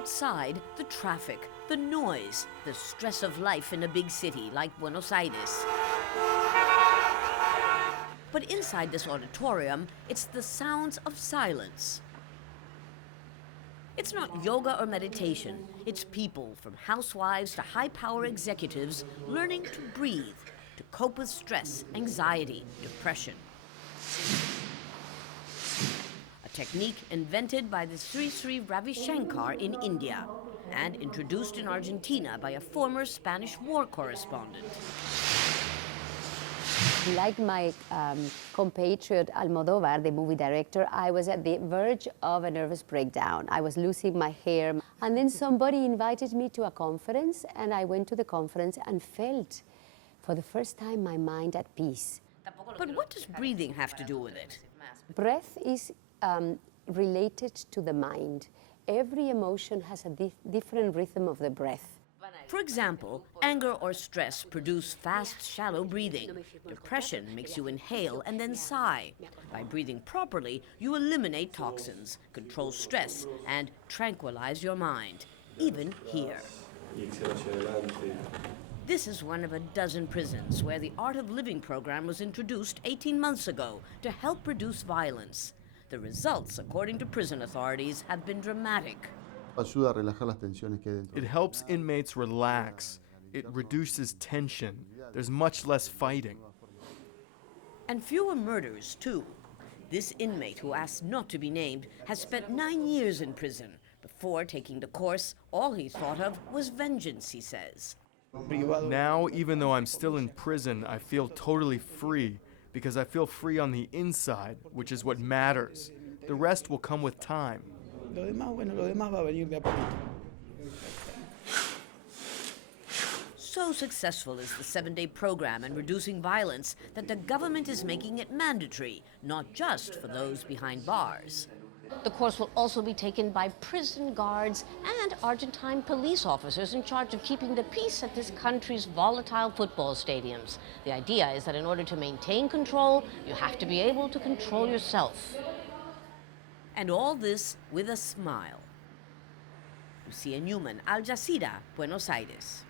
outside, the traffic, the noise, the stress of life in a big city like Buenos Aires. But inside this auditorium, it's the sounds of silence. It's not yoga or meditation. It's people, from housewives to high-power executives, learning to breathe, to cope with stress, anxiety, depression. A technique invented by the Sri Sri Ravi Shankar in India and introduced in Argentina by a former Spanish war correspondent. Like my compatriot Almodovar, the movie director, I was at the verge of a nervous breakdown. I was losing my hair. And then somebody invited me to a conference, and I went to the conference and felt, for the first time, my mind at peace. But what does breathing have to do with it? Breath is related to the mind. Every emotion has a different rhythm of the breath. For example, anger or stress produce fast, shallow breathing. Depression makes you inhale and then sigh. By breathing properly, you eliminate toxins, control stress, and tranquilize your mind, even here. This is one of a dozen prisons where the Art of Living program was introduced 18 months ago to help reduce violence. The results, according to prison authorities, have been dramatic. It helps inmates relax. It reduces tension. There's much less fighting. And fewer murders, too. This inmate, who asked not to be named, has spent 9 years in prison. Before taking the course, all he thought of was vengeance, he says. Now, even though I'm still in prison, I feel totally free, because I feel free on the inside, which is what matters. The rest will come with time. So successful is the 7-day program in reducing violence that the government is making it mandatory, not just for those behind bars. The course will also be taken by prison guards and Argentine police officers in charge of keeping the peace at this country's volatile football stadiums. The idea is that in order to maintain control, you have to be able to control yourself. And all this with a smile. Lucia Newman, Al Jazeera, Buenos Aires.